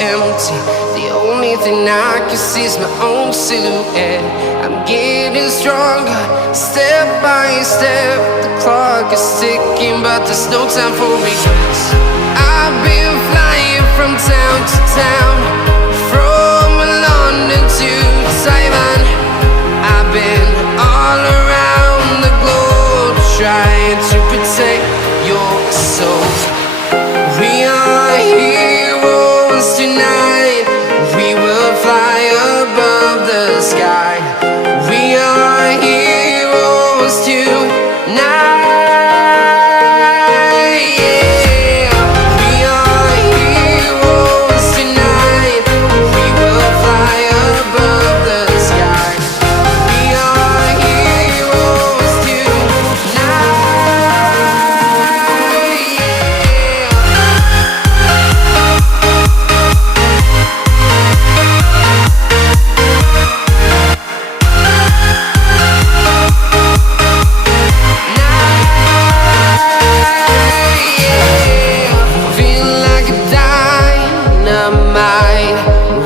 empty. The only thing I can see is my own silhouette. I'm getting stronger, step by step. The clock is ticking, but there's no time for regrets. I've been flying from town to town, from London to Taiwan. I've been all around the globe, trying to protect your soul. We are heroes tonight. We will fly above the sky. We are heroes tonight. Yeah. We are heroes tonight. We will fly above the sky. We are heroes tonight.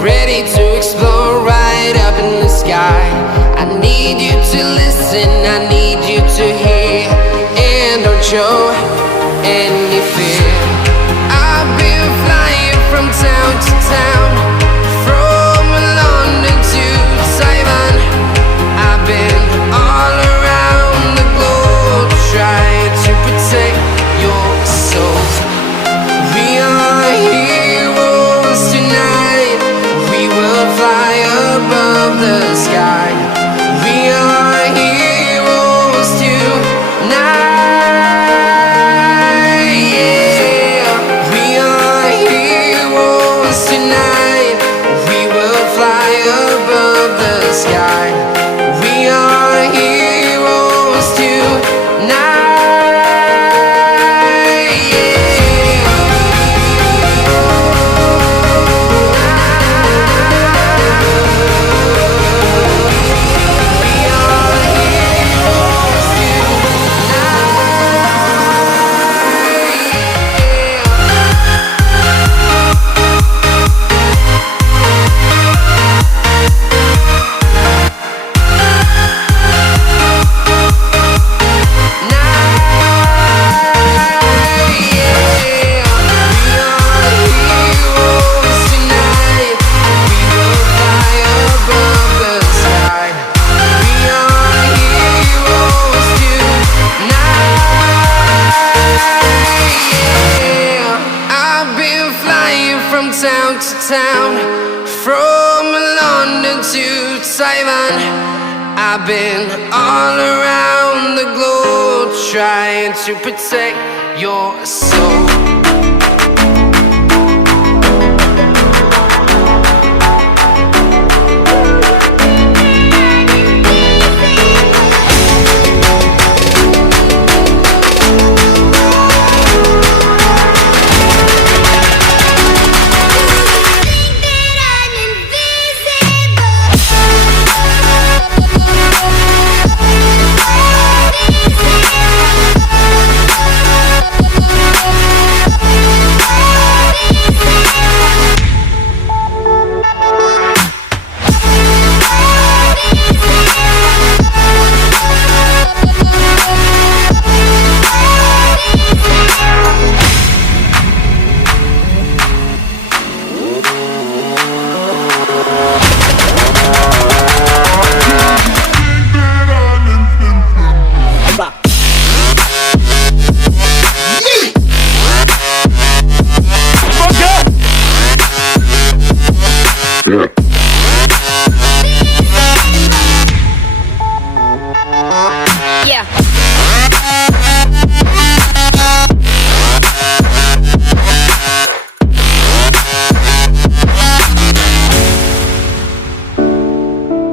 Ready to explore right up in the sky. I need you to listen, I need you to hear, and don't show any fear. I've been flying from town to town, from London to Taiwan. I've been all around the globe, trying to protect your soul. We are heroes tonight. We will fly above the sky. We are heroes tonight. Yeah. We are heroes tonight. We will fly above the sky. We are heroes tonight. Town to town, from London to Taiwan. I've been all around the globe, trying to protect your soul.